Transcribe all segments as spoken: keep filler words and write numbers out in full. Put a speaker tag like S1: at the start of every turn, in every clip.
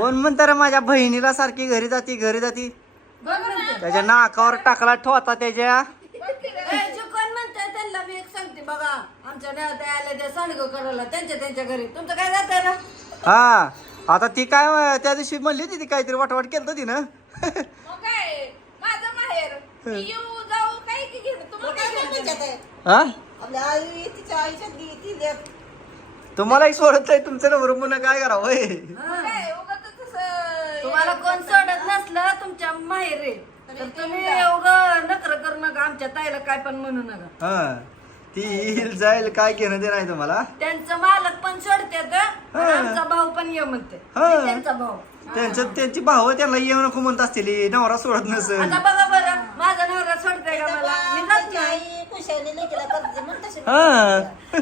S1: कोण म्हणतं रे माझ्या बहिणीला सारखी घरी जाती घरी जाती त्याच्या नाकावर टाकला ठोता त्याच्या
S2: कोण म्हणतंय त्यांना मी एक सांगते बघा आमच्या नव्हत्या आल्या त्या सांडगं करायला त्यांच्या त्यांच्या घरी तुमचं काय जात ना.
S1: हा आता ती काय त्या दिवशी म्हणली होती ती काहीतरी वाटवाट केलं होती ना.
S3: काय माझं माहेर मी येऊ जाऊ काय की घेणं तुम्हाला काय घेणं?
S1: हा
S2: आपल्या आई तिच्या आयुष्यात ती देत
S1: तुम्हालाही सोडत नाही तुमचं नवरं पुन्हा काय करावं होय?
S3: काय उगाचच असं
S2: तुम्हाला कोण सोडत नसलं तुमच्या माहेर तर तुम्ही एवढं नकर करू नका आमच्या ताईला काय पण म्हणू नका.
S1: हा ती येईल जाईल काय घेणं ते नाही तुम्हाला.
S2: त्यांचं मालक पण सोडतात आणि आमचा भाऊ पण ये म्हणते
S1: हा.
S2: त्यांचा भाऊ
S1: त्यांचं त्यांची भाव त्यांना येऊ नको म्हणत असतील नवरा सोडत नसेल.
S2: आता बघा बरं माझा नवरा सोडते का मला मी जात नाही खुशाली लेकीला करते म्हणून तशी
S1: हा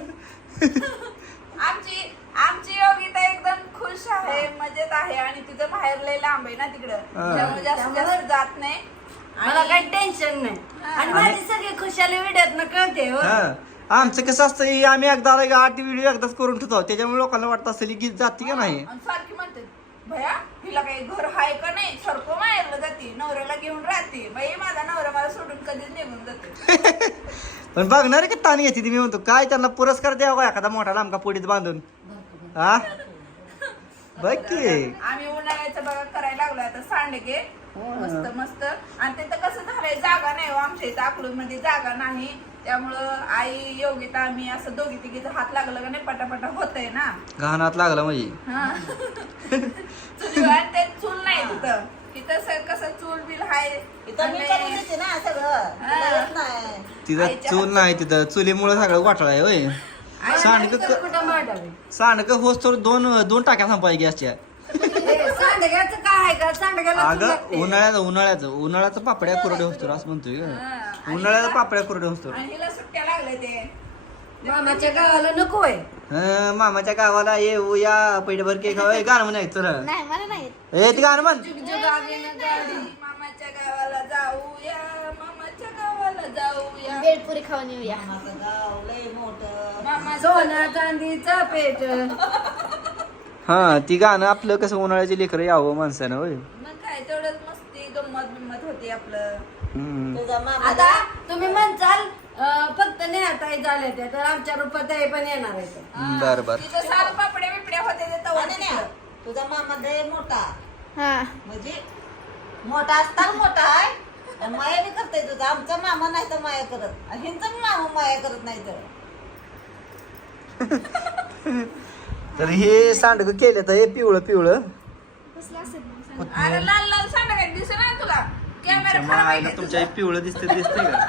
S3: आमची आमची योगिता एकदम खुश आहे मजेत आहे आणि तिचं माहेर लय लांब आहे ना तिकडं त्यामुळे जास्त जास्त जात नाही
S2: मला काही टेन्शन नाही आणि माझी सगळी खुशाली विड्यात ना कळते हो.
S1: हा आमचं कसं असतं हे आम्ही एकदा आठ व्हिडिओ एकदाच करून ठेवतो त्याच्यामुळे लोकांना वाटत असेल की जाती का नाही.
S3: आणि सारखी म्हणते भया हिला काही घर आहे का नाही सारखं माहेरला जाते नवऱ्याला घेऊन राहते बाई माझा नवरा मला सोडून कधीच निघून जाते.
S1: पण बघणार का ताण घेते मी म्हणतो काय त्यांना पुरस्कार द्यावा एखादा मोठा लांबका पुढीत बांधून. हा बघ की
S3: आम्ही उन्हाळ्याचं बघा करायला लागलो आता सांडगे मस्त मस्त आणि तिथं कसं झालंय जागा नाही हो आमच्या इथं अकलूज मध्ये जागा नाही त्यामुळं आई योगिता आम्ही असं दोघी तिघीचं हात लागलं का नाही पटापटा होतंय ना.
S1: घाणात लागला म्हणजे
S3: हा चुलीवर ते चूल नाही तिथं तिथं स- कसं चूल बिल हाय आणि-
S2: ना सगळं
S1: तिथं चूल नाही तिथं चुलीमुळे सगळं वाटलं आहे होय. सांडग
S2: कुठं मांडावे
S1: सांडग होस तर दोन दोन टाक्या संपाय गॅसच्या.
S2: सांडग्याचं काय आहे का सांडग्याला चूल
S1: अगं
S2: लागते.
S1: उन्हाळ्याचं उन्हाळ्याचं उन्हाळ्याचं पापड्या कुरडे होतो असं म्हणतोय ग. उन्हाळ्याचं पापड्या कुरडे होतो.
S3: आणि हिला सुट्ट्या लागल्या ते
S2: मामाच्या गावाला नको आहे
S1: हं, मामाच्या गावाला येऊया पेटभर केक खावा गाणं म्हणायचं चला.
S4: नाही मला नाही
S1: ए ते गाणं म्हण.
S2: जगावीनं गाडी
S3: मामाच्या गावाला जाऊया मामाच्या गावाला जाऊया
S4: बेडपुरी खाऊन येऊया.
S2: गाव लय मोठं
S3: मामा
S2: सोना चांदीचा पेट
S1: हा ती गाणं आपलं कसं उन्हाळ्याचे लेकरं यावं माणसानं होय.
S3: मग काय तेवढंच मस्ती गंमत बिम्मत होती आपलं.
S1: हम्म.
S2: तुझा मामा आता तुम्ही म्हणचाल अं, फक्त नेहाताई झाल्या त्या तर आमच्या रूपात पण येणार आहे
S1: बर बर
S3: तिथं साल पापड्या बिपड्या होते ते तवा तिथं.
S2: तुझा मामा लय मोठा
S4: हा
S2: म्हणजे मोठा असता मोठा आहे आणि माया बी करतोय तुझा आमचा मामा नाही तर माया करत आणि ह्यांचा बी मामा माया करत नाही तर
S1: तर हे सांडग केलं तर हे पिवळं पिवळं
S4: कसलं असेल मग सांग.
S3: अरे लाल लाल सांडगा दिसत ना तुला कॅमेरा खराब आहे
S1: मायला
S3: का
S1: तुमच्या हे
S3: तुझा?
S1: पिवळं दिसतंय दिसतंय का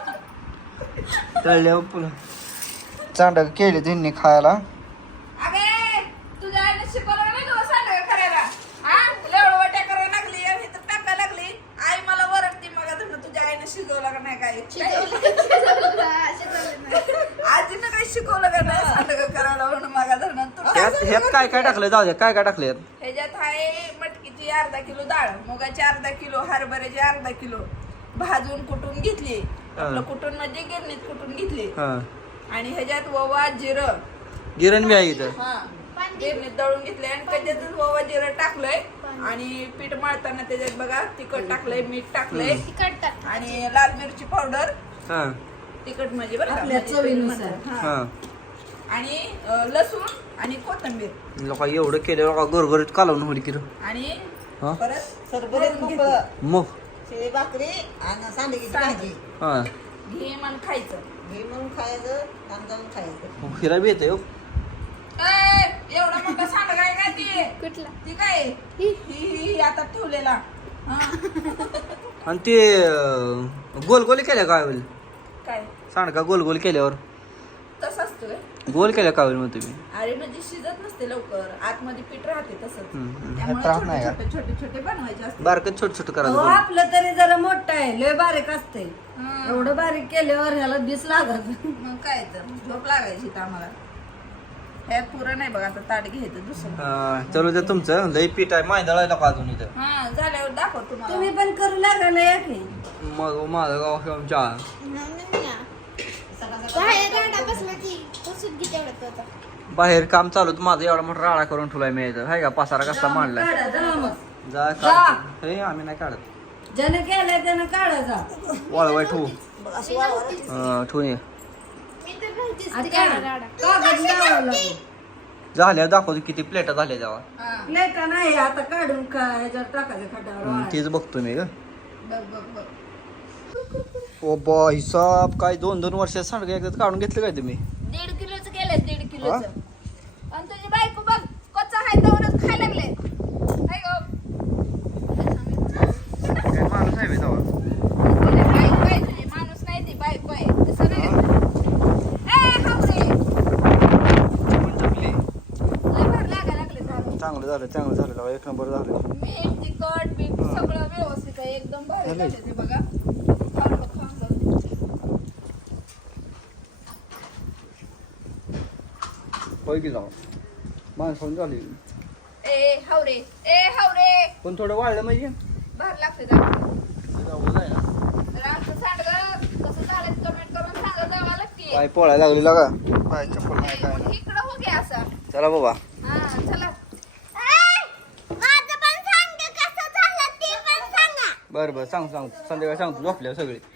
S1: तळल्यावर पुन्हा सांडग केले त्यांनी खायला.
S3: अगे तुझ्या आईने शिकवलं का नाही तुला सांडगा करायला हा लेवड वाट्या करायला लागली आणि तर टाकायला लागली आई मला वरडती मग आता तुझ्या आईने शिकवलं का नाही काय
S4: शिजवलं शिजवलं हा, शिजवलं नाही.
S3: आजीनं काही शिकवलं का नाही सांडगा करायला म्हणून मग धरण तू
S1: ह्यात ह्यात काय काय टाकलं जाऊ द्या काय काय टाकले
S3: ह्याच्यात आहे मटकीची अर्धा किलो डाळ मुगाची अर्धा किलो हरभऱ्याची अर्धा किलो भाजून कुटून घेतली आपलं कुटून म्हणजे गिरणीत कुटून घेतली
S1: हा
S3: आणि ह्याच्यात ओवा जिरं
S1: गिरण बी आहे इथं.
S3: हा गिरणीत दळून घेतले आणि त्याच्यातच ओवा जिरं टाकलंय आणि पीठ मळताना त्याच्यात बघा तिखट टाकलंय मीठ टाकलंय
S4: तिखट टाक.
S3: आणि लाल मिरची पावडर
S1: हा
S3: तिखट म्हणजे बरं का?
S2: आपल्या
S3: म्हणजे
S2: चवीनुसार.
S3: हा.
S1: हा
S3: आणि अं, लसूण आणि कोथिंबीर
S1: लोक एवढं केलं लोक गोरगोरीत कालवून होईल की रे.
S3: आणि
S1: हा
S3: परत
S2: सरबरीत
S3: भरून
S2: मोकळं
S3: घेतलं.
S1: मग
S2: शिळी भाकरी आणि सांडगीची भाजी
S1: हा
S3: घे मन खायचं
S2: घे म्हणून खायचं काम जाऊन खायचं
S1: फिरायला बी येते हो.
S3: ए, एवढा मोठा सांडगा आहे का ती
S4: कुठला
S3: ती काय
S4: ही.
S3: ही ही आता ठेवलेला हा.
S1: आणि ते अं, गोल गोल केल्या काय होईल
S3: काय
S1: सांडका गोल गोल केल्यावर
S3: तसं असतं काय?
S1: गोल केल्या काय होईल मग तुम्ही.
S3: अरे म्हणजे शिजत नसते लवकर आतमध्ये पीठ राहते तसंच
S1: हम्म, हम्म.
S3: त्यामुळे
S1: त्रास
S3: छोटे
S1: नाही का?
S3: छोटे छोटे छोटे बनवायचे असते
S1: बारकत छोट छोट
S2: हो
S1: करायचं
S2: आपलं तरी जरा मोठं आहे लय बारीक असते
S3: हं.
S2: एवढं बारीक केल्यावर ह्याला दिस लागत
S3: मग काय तर झोप लागायची तर आम्हाला ह्यात पुरं नाही बघा आता ताट घ्यायचं दुसरं
S1: हा, चलो ते तुमचं लई पीठ आहे माय दळायला का अजून इथं.
S3: हा झाल्यावर दाखव तुम्हाला
S2: तुम्ही पण करू लागा ना या की
S1: मग माझं गाव आमच्या
S4: नाही, नाही, नाही. बाहेर रांडा बसला की पुसून घे तेवढं तो आता.
S1: बाहेर काम चालू होतं माझं, एवढा मोठा राडा करून ठेवलाय मी इथं हाय का, पसारा कसला मांडलाय.
S2: काढा जा मग.
S1: जा
S2: जा.
S1: काढ. हे आम्ही नाही काढत.
S2: ज्यानं केलंय त्यानं काढा जा.
S1: वाळवाय ठेवू
S2: बघ असं वाळवा.
S1: अं, ठेवून ये.
S4: मी तर नव्हतीच ती
S2: आता
S4: काढा राडा.
S2: कागद लावावं लागेल.
S1: झाल्या दाखवतो किती प्लेटा झाल्या तेव्हा.
S3: हा.
S2: प्लेटा नाही आता काढून काय ह्याच्यावर टाकायचं खड्ड्यावर
S1: हं,
S2: वाळायचं.
S1: तेच बघतो मी ग.
S3: बघ बघ बघ
S1: ओ बा हिसाब काय दोन दोन वर्षात सांडगं एकदा काढून घेतलं काय तुम्ही.
S3: दीड किलोचं केलंय दीड किलोचं. आणि तुझी बायको बघ कच्चा हाय तवरच खायला लागले. हाय गो.
S1: काय माणूस आहे बे तेव्हा.
S3: बोले, बायको आहे तुझी, माणूस नाही ती बायको आहे. तसं नाही. ए, हावरे.
S1: पण जपली.
S3: लय भारी लागायला लागले झालं.
S1: चांगलं झालं चांगलं झालं तेव्हा, एक नंबर झालं.
S3: मीठ तिखट बीट सगळं व्यवस्थित आहे, एकदम भारी
S1: झालंय.
S3: झाले ते बघा. खाऊन बघ, खाऊन बघ.
S1: होय की जाऊ माणसाहून झाली.
S3: ए हावरे ए हावरे
S1: पण थोडं वाढलं म्हणजे
S3: भारी लागते जाऊ.
S1: जाऊ जाय ना.
S3: तर आमचं सांडगं कसं झालं कमेंट करून सांगा जावा लागते.
S1: पाय पोळायला लागली लागा. पाय चप्पल नाही काय नाही.
S3: इकडं हो घ्या असा.
S1: चला बाबा.
S3: हा चला.
S1: बरं बरं सांग सांग संध्याकाळी सांगतो झोपल्यावर सगळे.